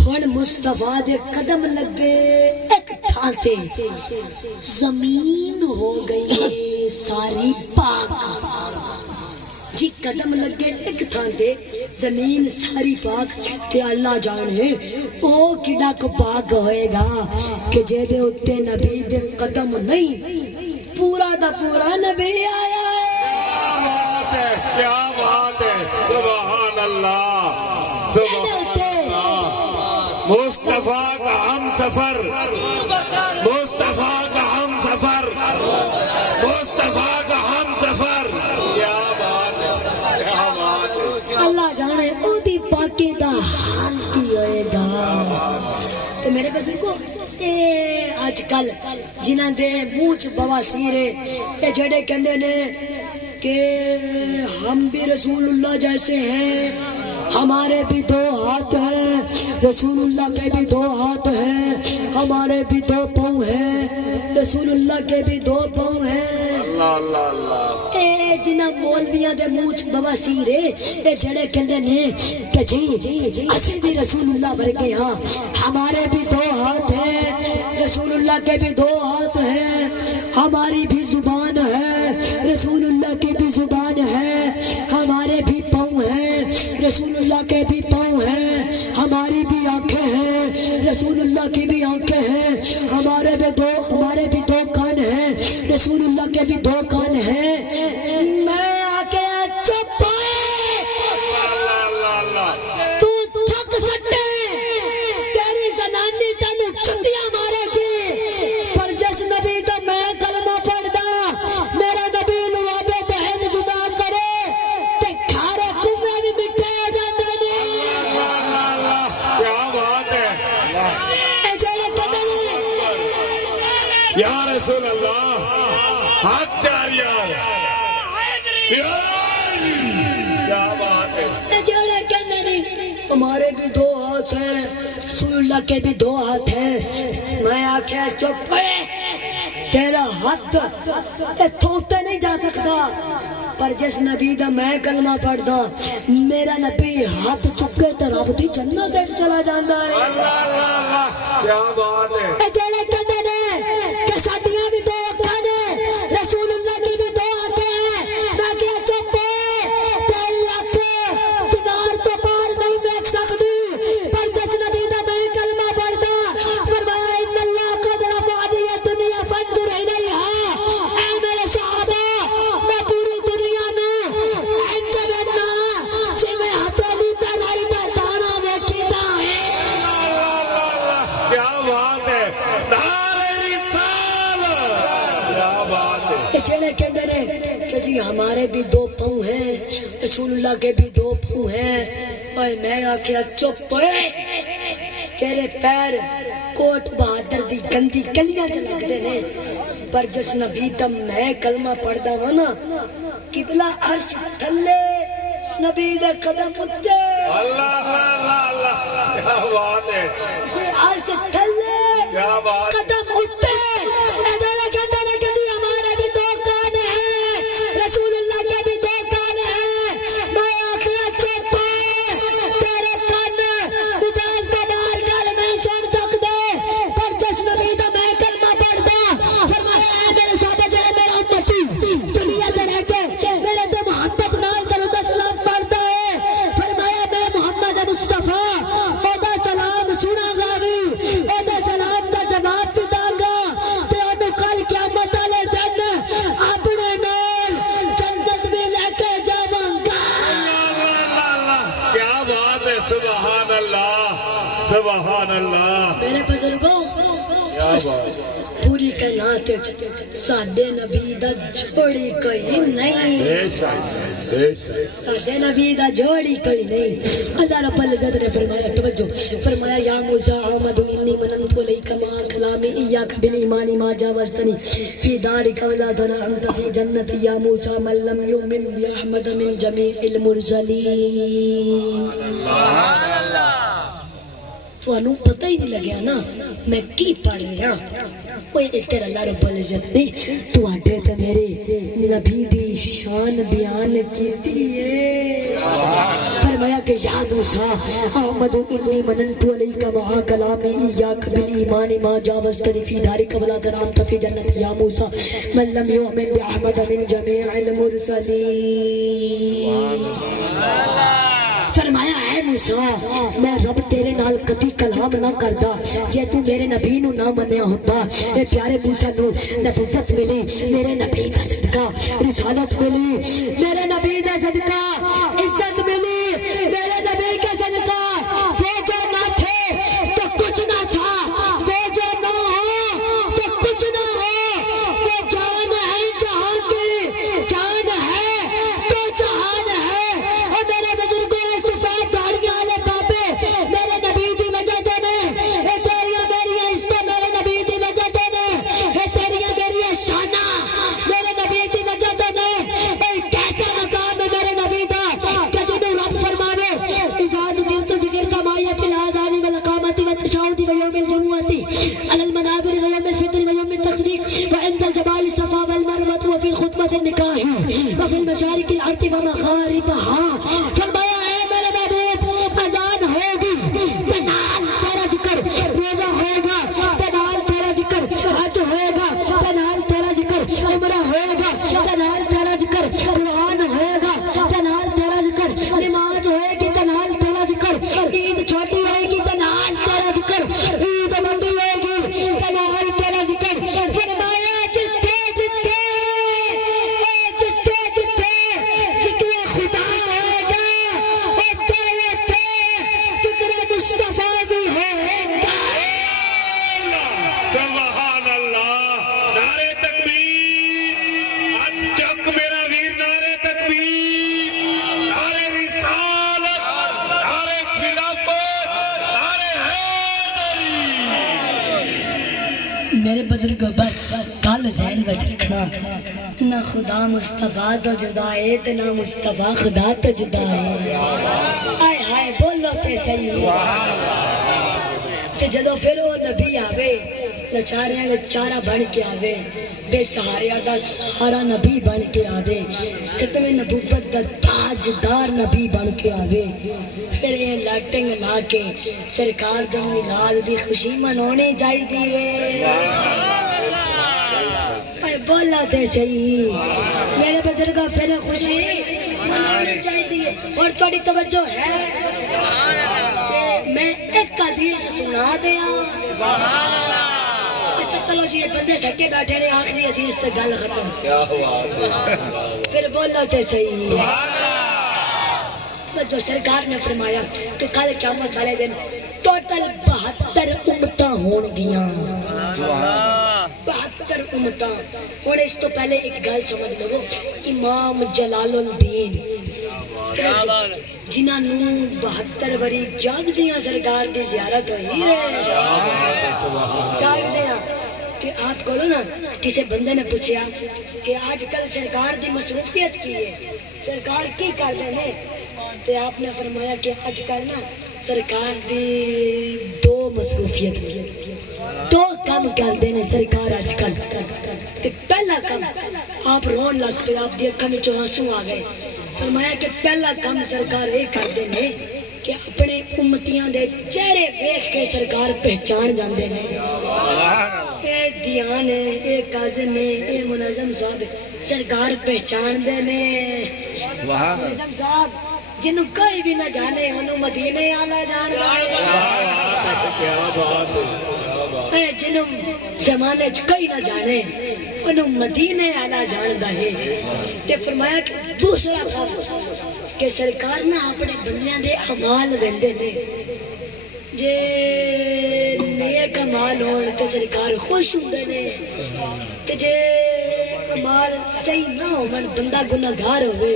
ہن مصطفیٰ دے قدم لگے ایک تھان تے زمین ہو گئی ساری پاک جی قدم لگے ایک تھان تے زمین ساری پاک تے اللہ جانے او کڈا کو پاک ہوئے گا کہ جے دے اتے نبی دے قدم نہیں پورا دا پورا نبی آیا ہے کیا بات ہے سبحان اللہ مصطفیٰ کا ہم سفر مصطفیٰ کا ہم سفر مصطفیٰ کا ہم سفر کیا بات ہے کیا بات ہے اللہ جانے او دی پاکی دا حال کی ہوئے گا تو میرے بزرگوں اے آج کل جنہاں دے منہ چ بواسیر ہے تے جڑے کہندے نے کہ ہم بھی رسول اللہ جیسے ہیں ہمارے بھی دو ہاتھ ہیں رسول اللہ کے بھی دو ہاتھ ہیں ہمارے بھی دو پاؤں ہیں رسول اللہ کے بھی دو پاؤں ہیں اللہ اللہ اللہ اے جنہاں مولویاں دے منہ چ بواسیر ہے اے جڑے کہندے نے کہ جی اسی بھی رسول اللہ ورگے ہاں ہمارے بھی دو ہاتھ ہیں رسول اللہ کے بھی دو ہاتھ ہیں ہماری بھی زبان ہے رسول اللہ کی بھی زبان ہے ہمارے بھی پاؤں ہیں رسول اللہ کے بھی پاؤں ہیں ہماری بھی آنکھیں ہیں رسول اللہ کی بھی آنکھیں ہیں ہمارے بھی دو کان ہیں رسول اللہ کے بھی دو کان ہیں میں آکے چپ تو تھک سکتے تیری زنانی تینو چھتیاں مارے گی پر جس نبی تو میں کلمہ پڑھ دا میرا نبی نوابے بہن جدا کرے تے کھارے کنویں بھی مٹھے ہو جاندے نے کیا بات ہے اے جڑے کہندے نے یا رسول اللہ حق جاری کیا بات ہے اے جڑے کہندے نے ہمارے بھی دو ہاتھ ہیں رسول اللہ کے بھی دو ہاتھ ہیں میں آکھیا چپ تیرا ہاتھ تھوتے نہیں جا سکتا پر جس نبی دا میں کلمہ پڑھدا میرا نبی ہاتھ چکے تے رب دی جنت وچ چلا جاندا ہے اللہ اللہ اللہ کیا بات ہے اے جڑے کہندے نے کہ ساڈیاں بھی دو اکھاں نے رسول اللہ کی بھی دو آنکھیں ہیں میں کہیا چپ تیری اکھ دیوار تو پار نہیں دیکھ سکتی پر جس نبی دا میں کلمہ پڑھدا فرمایا ان اللہ قد رفع الدنیا فانظر الیہا اے میرے صحابہ میں پوری دنیا میں انجبنا جویں ہتھیلی تے رائی دا دانا ویکھدا ہے کیا بات ہے نعرہ رسالت کیا بات ہے جڑے کہندے نے کہ جی ہمارے بھی دو پاؤں ہیں رسول اللہ کے بھی دو پاؤں ہیں اور میں آکھیا چپ تیرے پیر کوٹ بہادر دی گندی گلیاں چ لگدے نے پر جس نبی دا میں کلمہ پڑھدا وا نا قبلہ عرش تھلے نبی دے قدم اتے اللہ اللہ اللہ کیا بات ہے جی عرش تھلے کیا بات قدم اتے اے جڑے کہندے نے کہ جی ہمارے بھی دو کان ہیں سبحان اللہ میرے بزرگوں کیا بات پوری کائنات ساڈے نبی دا جوڑی کوئی نہیں بے شک بے شک ساڈے نبی دا جوڑی کوئی نہیں اللہ رب العزت نے فرمایا توجہ فرمایا یا موسیٰ آمد انی مننت علیک ما کلامی ایاک بالایمان ما جاوزتنی فی دارک ولا تنعمت فی جنت یا موسیٰ من لم یؤمن باحمد من جمیع المرسلین تھانوں پتہ ہی نہیں لگیا نا میں کی پڑھ رہا کوئی ادھر اللہ رب العزت نے تواڈے تے میرے نبی دی شان بیان کیتی ہے فرمایا کہ یا موسیٰ احمد انی مننت علیک مع کلامی ایاک بالایمان ما جاوزتنی فی دارک ولا تنعمت فی جنت یا موسیٰ من لم یؤمن باحمد من جمیع المرسلین فرمایا ہے موسیٰ میں رب تیرے نال کدی کلام نہ کردا جے تو میرے نبی نو نہ منیا ہوندا اے پیارے موسیٰ نو نبوت ملی میرے نبی دا صدقہ رسالت ملی میرے نبی دا صدقہ عزت ملی میرے نبی کا صدقہ وہ جو نہ تھے تو کچھ نہ تھا وہ جو نہ ہو تو کچھ نہ ہو وہ جان ہے جہاں کی جان ہے تو جہان ہے اور میرے بزرگوں سفید داڑیاں والے بابے میرے نبی دی وجہ تو نے اے تیریاں میریاں عزتیں میرے نبی دی وجہ تو نے اے تیریاں میریاں شانہ میرے نبی دی وجہ تو نے اے کیسا مقام ہے میرے نبی دا کہ جنہوں رب فرماوے اذا ذکرت ذکرت مایا فی الآذان والقامت والتشاہد ویوم الجمعۃ علی المنابر ویوم الفطر ویوم التشریق وعند الجبال الصفا والمروۃ وفی الخطبۃ النکاح وفی المشارق الارض ومغاربها فرمایا اے میرے محبوب اذان ہوگی تنال تیرا ذکر روزہ ہوگا تنال تیرا ذکر حج ہوگا تنال تیرا ذکر عمرہ ہوگا تنال تیرا ذکر قرآن ہوگا تنال تیرا ذکر نماز ہوگی تنال تیرا ذکر عید چھوٹی ہوئے گی تنال تیرا ذکر عید بڑی ہوگی تنال تیرا ذکر فرمایا جتے جتے جتے جتے ذکر خدا ہوگا ذکر مصطفیٰ بھی ہوگا سبحان اللہ نعرے تکبیر ہاتھ چک میرا ویر نعرے تکبیر نعرے رسالت نعرے خلافت نعرے حیدری میرے بزرگ بس کل ذہن بچ رکھنا نہ خدا مصطفیٰ تو جدا ہے تے نہ مصطفیٰ خدا تو جدا ہے آئے ہائے بولو تے صحیح تے جدو پھر وہ نبی آوے لچاریاں لچارا بن کے آوے بے سہاریاں دا سہارا نبی بن کے آوے ختم نبوت دا تاجدار نبی بن کے آوے پھر یہ لاٹنگ لا کے سرکار دا میلاد دی خوشی منانے چاہیے بولا تے صحیح میرے بزرگوں پھر خوشی منانی چاہیے اور تھوڑی توجہ ہے میں ایک حدیث سنا دیا اچھا چلو جی بندے ڈھکے بیٹھے نے آخری حدیث تے گل ختم کیا بات پھر بولو تے صحیح جو سرکار نے فرمایا کہ کل قیامت والے دن ٹوٹل 72 امتاں ہون گیاں 72 امتاں ہوں اس تو پہلے ایک گل سمجھ لو امام جلال الدین جنہاں نوں 72 وری جاگدیاں سرکار دی زیارت ہوئی ہے جاگدیاں کہ آپ کو نا کسی بندے نے پوچھا کہ آج کل سرکار دی مصروفیت کی ہے سرکار کی کر رہے ہیں تے آپ نے فرمایا کہ آج کل نا سرکار دی دو مصروفیت دو کام کرتے ہیں سرکار آج کل تے پہلا کام آپ رون لگ پہ آپ دی اکھاں وچوں آنسو آ گئے فرمایا کہ پہلا کام سرکار یہ کرتے ہیں کہ اپنے امتیاں دے چہرے دیکھ کے سرکار پہچان جاندے نے اے دیان ہے اے کاظم ہے اے منظم صاحب سرکار پہچان دے نے منظم صاحب جنوں کوئی بھی نہ جانے انہوں مدینے آلا جان اے جنوں زمانے چ کوئی نہ جانے انہوں مدینے آلا جان ہے تے فرمایا کہ دوسرا کام کہ سرکار نہ اپنے بندیاں دے اعمال ویندے نے جے نیک کمال ہون تے سرکار خوش ہوندے نے تے جے کمال صحیح نہ ہون بندہ گناہگار ہوئے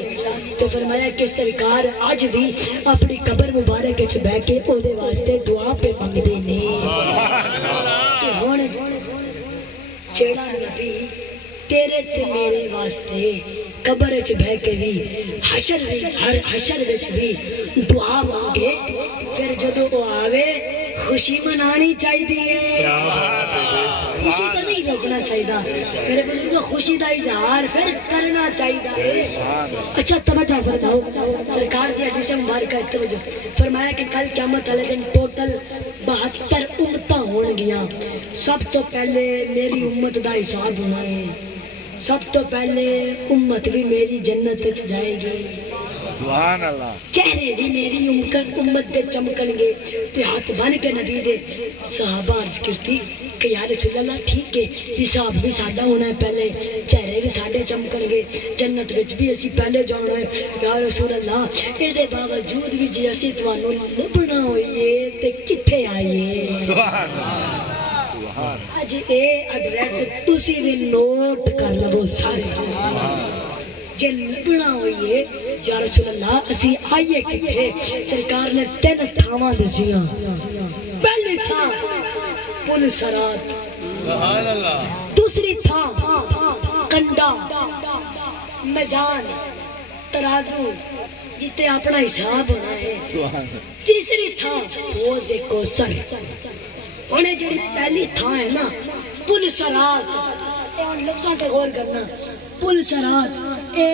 تو فرمایا کہ سرکار اج بھی اپنی قبر مبارک وچ بیٹھ کے او دے واسطے دعا پہ منگدے نے کہ ہن جیڑا نبی تیرے تے میرے واسطے قبر وچ بیٹھ کے بھی حشر وچ بھی دعا مانگے پھر جدوں وہ آوے خوشی منانی چاہیے خوشی تو نہیں روکنا چاہیے میرے بزرگوں خوشی کا اظہار پھر کرنا چاہیے اچھا توجہ فرماؤ سرکار کی حدیث مبارکہ توجہ فرمایا کہ کل قیامت والے دن ٹوٹل 72 امتاں ہون گیاں سب تو پہلے میری امت دا حساب ہونا ہے سب تو پہلے امت بھی میری جنت وچ جائے گی سبحان اللہ چہرے بھی میری امت دے چمکن گے تے ہاتھ بن کے نبی دے صحابہ عرض کرتی کہ یا رسول اللہ ٹھیک ہے حساب بھی ساڈا ہونا ہے پہلے چہرے بھی ساڈے چمکن گے جنت وچ بھی اسی پہلے جانا ہے یا رسول اللہ اے دے باوجود بھی جی اسی تانوں لبنا ہوئیے تے کتھے آئیے سبحان اللہ اج اے ایڈریس تسی بھی نوٹ کر لو سارے جے لبنا ہوئیے یا رسول اللہ اسی آئیے کتھے سرکار نے 3 تھاواں دسیاں پہلی تھا پل صراط سبحان اللہ دوسری تھا کنڈا میدان ترازو جتے اپنا حساب ہونا ہے تیسری تھا حوض کوثر انہیں جڑی پہلی تھا ہے نا پل صراط لفظاں تے غور کرنا پل صراط اے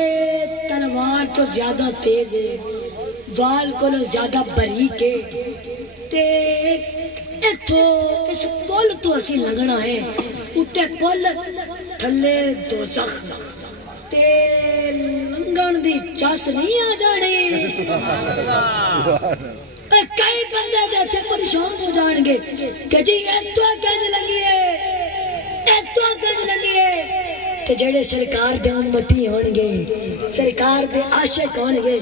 تلوار تو زیادہ تیز ہے وال کو زیادہ باریک ہے تے ایتھوں اس پل تو اسی لنگنا ہے اتے پل تھلے دوزخ تے لنگن دی چس نہیں آ جانی کئی بندے دے اتنے پریشان ہو جان گے کہ جی ایتھوں گند لگی ہے ایتھوں گند لگی ہے تے جڑے سرکار دے امتی ہون گے سرکار دے عاشق ہون گے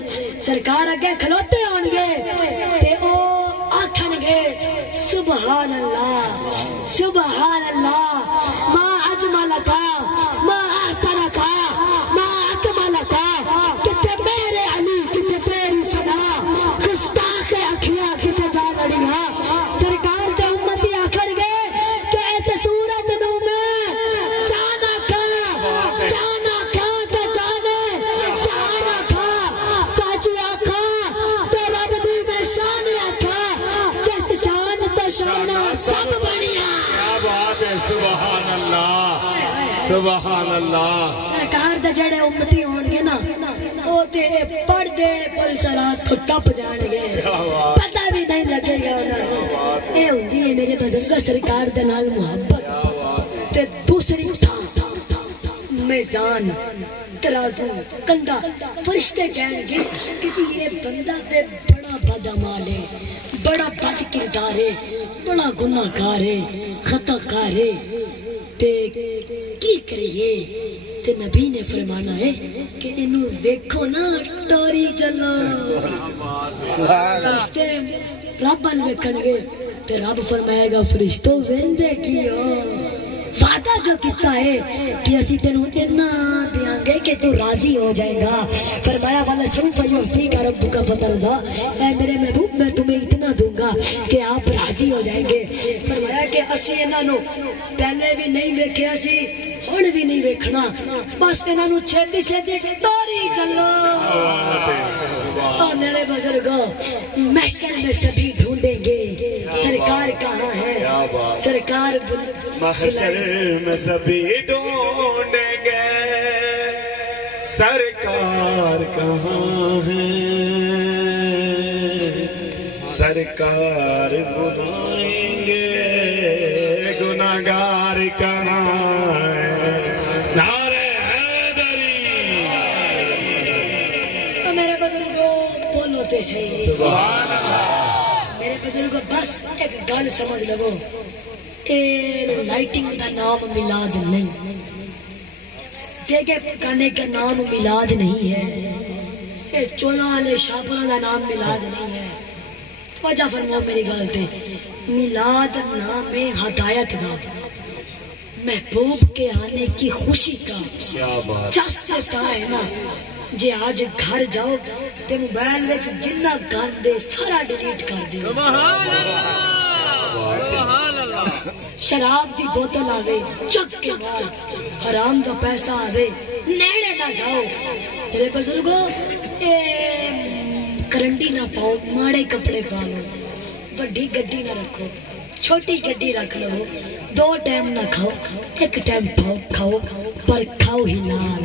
سرکار اگے کھلوتے ہون گے تے او آکھن گے سبحان اللہ سبحان اللہ ما اجملک ما احسنک ما اکملک کتے میرے علی کتے تیری صدا گستاخ اکھیاں کتے جا لڑیاں سرکار دے امتی آکھن گے کہ ایسے سورت نو میں جانا کھا تے جانا کھا سچ آکھا تے رب دی میں شان آکھا جس شان تے شان سب بڑھیا کیا بات ہے سبحان اللہ سبحان اللہ سرکار دے جڑے امتی ہون گے نا او تے پڑھ دے پل صراط تو ٹپ جان گے پتہ بھی نہیں لگے گا انہاں اے ہوندی ہے میرے بزرگ سرکار دے نال محبت تے دوسری تھا میزان ترازو کنڈا فرشتے کہن گے کہ جی یہ بندہ تے بڑا بدعمال ہے بڑا بد کردار ہے بڑا گناہگار ہے خطا کار ہے تے کی کریے تے نبی نے فرمانا ہے کہ انہوں دیکھو نا ٹوری چلو فرشتے رب ال ویکھن گے تے رب فرمائے گا فرشتوں ویندے کیو وعدہ جو کیتا ہے کہ اسی تینوں اتنا دیاں گے کہ تو راضی ہو جائے گا فرمایا والا سوف یعطیک ربک فترضی اے میرے محبوب میں تمہیں اتنا دوں گا کہ آپ راضی ہو جائیں گے فرمایا کہ اسی انہاں نو پہلے بھی نہیں ویکھیا سی ہن بھی نہیں ویکھنا بس انہاں نو چھتی چھتی توری چلو میرے بزرگوں محشر میں سبھی ڈھونڈیں گے سرکار کہاں ہے سرکار محشر میں سبھی ڈھونڈیں گے سرکار کہاں ہے سرکار بلائیں گے گناہگار کہاں ہے نعرہ حیدری میرے بزرگوں بولو تے صحیح سبحان اللہ میرے بزرگوں بس ایک گل سمجھ لو اے لائٹنگ کا نام میلاد نہیں کیک پکانے کا نام میلاد نہیں ہے اے چولا والے شاپاں کا نام میلاد نہیں ہے توجہ فرماؤ میری گل تے، میلاد نام ہے ہدایت کا، محبوب کے آنے کی خوشی کا کیا بات چستا ہے نا. جے آج گھر جاؤ تے موبائل وچ جنہ گاندے سارا ڈیلیٹ کر دیو. شراب دی بوتل آوے چک کے مار، حرام دا پیسہ آوے نیڑے نہ جاؤ. میرے بزرگوں اے کرنڈی نہ پاؤ، ماڑے کپڑے پا لو، بڑی گڈی نہ رکھو، چھوٹی گڈی رکھ لو، 2 ٹائم نہ کھاؤ، 1 ٹائم کھاؤ پر کھاؤ ہی لال.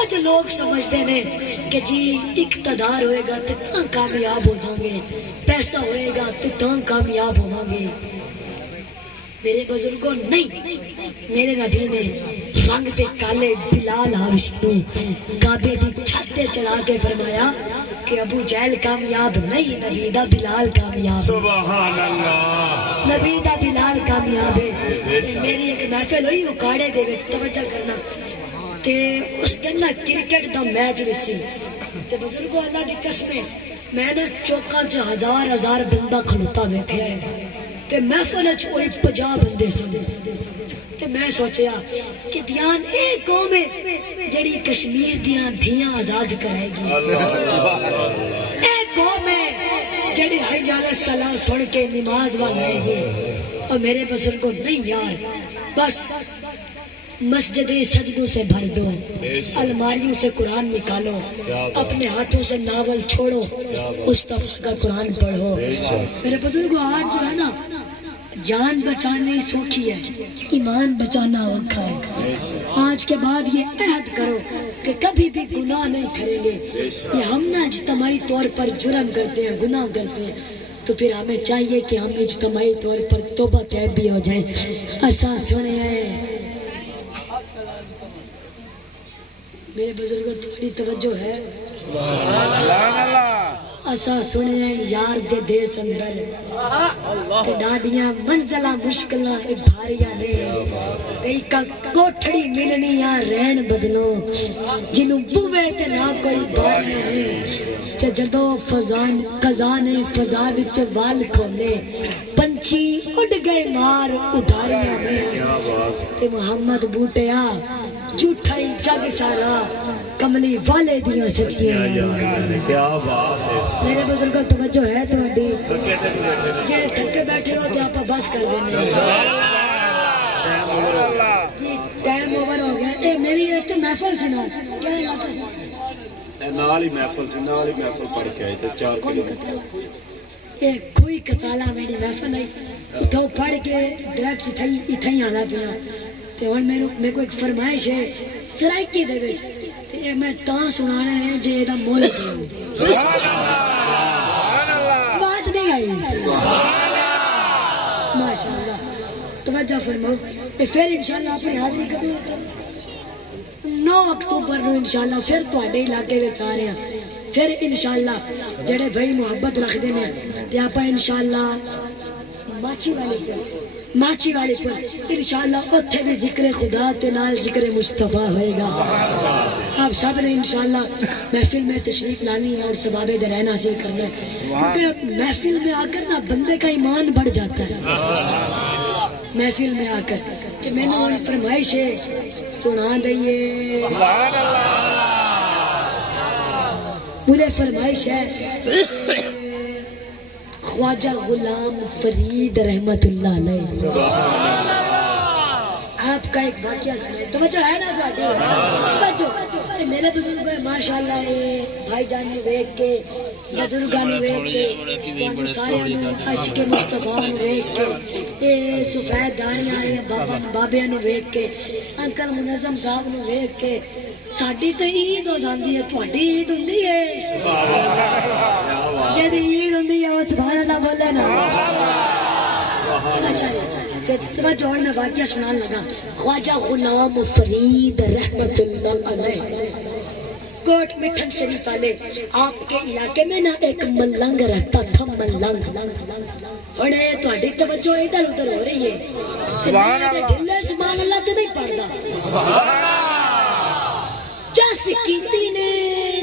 آج لوگ سمجھتے ہیں کہ جی اقتدار ہوئے گا تو تاں کامیاب ہو جائیں گے، پیسہ ہوئے گا تو تاں کامیاب ہوں گے. میرے بزرگوں نہیں، میرے نبی نے رنگ دے کالے بلال حبشی کو کعبے دی چھت تے چڑھا کے فرمایا کہ ابو جہل کامیاب نہیں، نبی دا بلال کامیاب. سبحان اللہ. نبی دا بلال کامیاب ہے. میری ایک محفل ہوئی اکاڑے دے وچ، توجہ کرنا، تے اس دن نا کرکٹ دا میچ بھی سی تے بزرگوں اللہ دی قسم میں نے چوکاں چ ہزار بندہ کھلوتا بیٹھا ہے تے محفل وچ کوئی 50 بندے سن. تے میں سوچیا کہ بیان اے قوم ہے جڑی کشمیر دیاں دھیاں آزاد کرائے گی، اے قوم ہے جڑی حی علی الصلاۃ سن کے نماز وائے گی. اور میرے بزرگوں نہیں یار، بس مسجد سجدوں سے بھر دو، الماریوں سے قرآن نکالو، اپنے ہاتھوں سے ناول چھوڑو، مصطفیٰ کا قرآن پڑھو. میرے بزرگوں آج جو ہے نا جان بچانے سوکھی ہے، ایمان بچانا اوکھا ہے. آج کے بعد یہ عہد کرو کہ کبھی بھی گناہ نہیں کریں گے. یہ ہم نا اجتماعی طور پر جرم کرتے ہیں، گناہ کرتے ہیں، تو پھر ہمیں چاہیے کہ ہم اجتماعی طور پر توبہ طیب بھی ہو جائیں. ایسا سنے ہیں میرے بزرگوں، تھوڑی توجہ ہے. اسا سنے ہیں یار دے دیس اندر تے ڈاڈیاں منزلاں مشکلاں اے بھاریاں نے، تے اک کوٹھڑی ملنی آ رہن بدلو جنوں بوے تے نہ کوئی بارے نہیں. تے جدوں خزانے فضا وچ وال کھولے، پنچھی اڑ گئے مار اڈاریاں نے. تے محمد بوٹیا جھوٹا ہی جگ سارا، کملی والے دیاں سچیاں. کیا بات ہے. میرے بزرگوں توجہ ہے تہاڈی؟ جے تھکے بیٹھے ہو تے آپا بس کر دینے. ٹائم اوور ہو گیا. اے میری ایک محفل سنا، کیا علاقہ سی؟ نال ہی محفل سی، نال ہی محفل پڑھ کے آئے تھے 4 کلومیٹر. اے کوئی کتالا میری محفل آئی اتھوں پڑھ کے ڈائریکٹ اتھے ہی آنا پیا. تے ہن میرے کو ایک فرمائش ہے سرائکی دے وچ، تے اے میں تاں سنانا ہے جے دا مول دیو. بات نہیں آئی. ماشاءاللہ توجہ فرماؤ. تے پھر انشاءاللہ اپنی حاضری قبول کرو. 9 اکتوبر نو انشاءاللہ پھر تواڈے علاقے وچ آ رہے ہیں. پھر انشاءاللہ جڑے بھائی محبت رکھدے نے تے آپا انشاءاللہ ماچی والے پر انشاءاللہ اتھے بھی ذکر خدا تے نال ذکر مصطفیٰ ہوئے گا. آپ سب نے انشاءاللہ محفل میں تشریف لانی ہے اور ثواب درائن حاصل کرنا ہے، کیونکہ محفل میں آ کر نا بندے کا ایمان بڑھ جاتا ہے. محفل میں آ کر کہ میں نے فرمائش ہے سنا دئیے. مجھے فرمائش ہے خواجہ غلام فرید رحمت اللہ علیہ آپ کا ایک واقعہ سنائے. توجہ ہے نا توجہ؟ میرے بزرگ ماشاءاللہ بھائی جان نے ویکھ کے، بزرگاں نے ویکھ کے، سارے عاشق مصطفیٰ نے ویکھ کے، اے سفید داڑیاں والے بابیاں نے ویکھ کے، انکل منظم صاحب نے ویکھ کے، ساڈی تے عید ہو جاندی ہے، تہاڈی عید ہوندی ہے. جدی عید ہوندی ہے وہ سبحان اللہ بولے نا. توجہ میں واقعہ سنان لگا. خواجہ غلام فرید رحمت اللہ علیہ کوٹ مٹھن شریف والے، آپ کے علاقے میں نا ایک ملنگ رہتا تھا. ملنگ بڑے تہاڈی توجہ ادھر ادھر ہو رہی ہے. سبحان اللہ تو نہیں پڑھتا. جس کیتی نے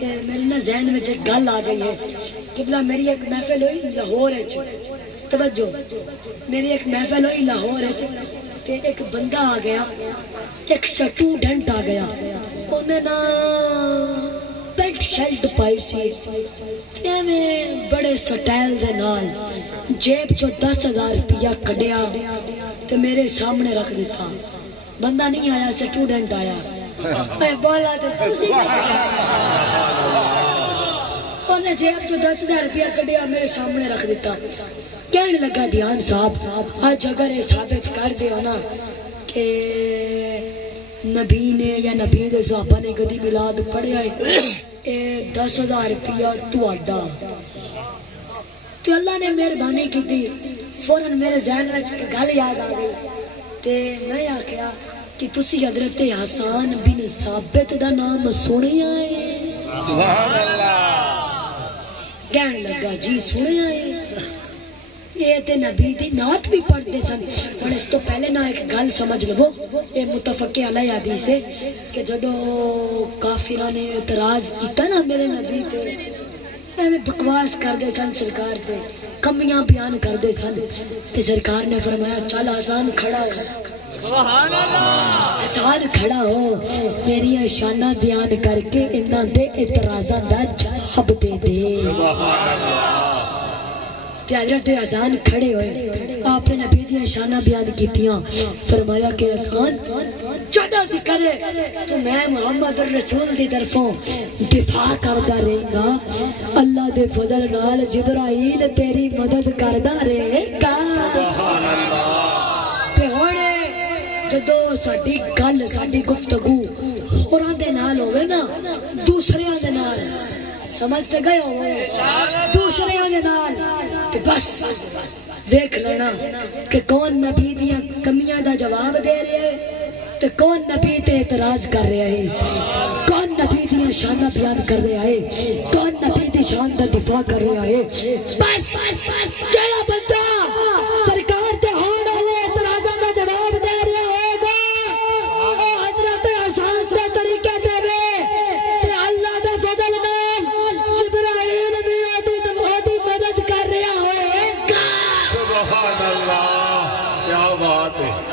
کہ میرے نا ذہن میں ایک گل آ گئی ہے قبلہ میری ایک محفل ہوئی لاہور توجہ میری ایک محفل ہوئی لاہور تے ایک بندہ آ گیا ایک سٹوڈنٹ آ گیا انہیں نا پینٹ شرٹ پائی سی تے میں بڑے سٹائل دے نال جیب چو 10,000 روپیہ کڈیا تے میرے سامنے رکھ دیتا بندہ نہیں آیا سٹوڈنٹ آیا میں بولا تو انہیں جیب چو 10,000 روپیہ کڈیا میرے سامنے رکھ دیتا کہنے لگا دھیان صاحب آج اگر یہ ثابت کر دیا نا کہ نبی نے یا نبی دے صحابہ نے کدی میلاد پڑھیا ہے اے 10,000 روپیہ تہاڈا تو اللہ نے مہربانی کی تھی فوراً میرے ذہن میں گل یاد آ گئی تے میں آخیا کہ تسی حضرت حسان بن ثابت دا نام سنیا ہے سبحان اللہ کہنے لگا جی سنیا ہے یہ تے نبی دی نعت بھی پڑھتے سن اور اس تو پہلے نہ ایک گل سمجھ لو یہ متفق علیہ حدیث ہے کہ جدو کافرہ نے اعتراض کیتا نا میرے نبی تے ایویں بکواس کردے سن سرکار تے کمیاں بیان کردے سن تے سرکار نے فرمایا چل حسان کھڑا ہو سبحان اللہ حسان کھڑا ہو میری شانہ بیان کر کے انہاں دے اعتراضاں دا جواب دے دے سبحان اللہ تے حضرت حسان کھڑے ہوئے آپ نے نبی دی شانہ بیان کیتیاں فرمایا کہ حسان چٹا سی کرے تو میں محمد الرسول دی طرفوں دفاع کردا رہے گا اللہ دے فضل نال جبرائیل تیری مدد کردا رہے گا سبحان اللہ تے ہونے جدو ساڈی گل ساڈی گفتگو ہوراں دے نال ہوے نا دوسریاں دے نال سمجھتے گئے ہوئے دوسرے دے نال تے بس دیکھ لینا کہ کون نبی دیاں کمیاں دا جواب دے رہے ہے تے کون نبی تے اعتراض کر رہا ہے کون نبی دیاں شانہ بیان کر رہا ہے کون نبی دی شان دا دفاع کر رہا ہے بس جڑا بندہ سرکار دے ہون والے اعتراضاں دا جواب دے رہا ہوگا او حضرت حسان دے طریقے دے تے اللہ دے فضل نال جبرائیل بھی دی مدد کر رہا ہوئے گا سبحان اللہ کیا بات ہے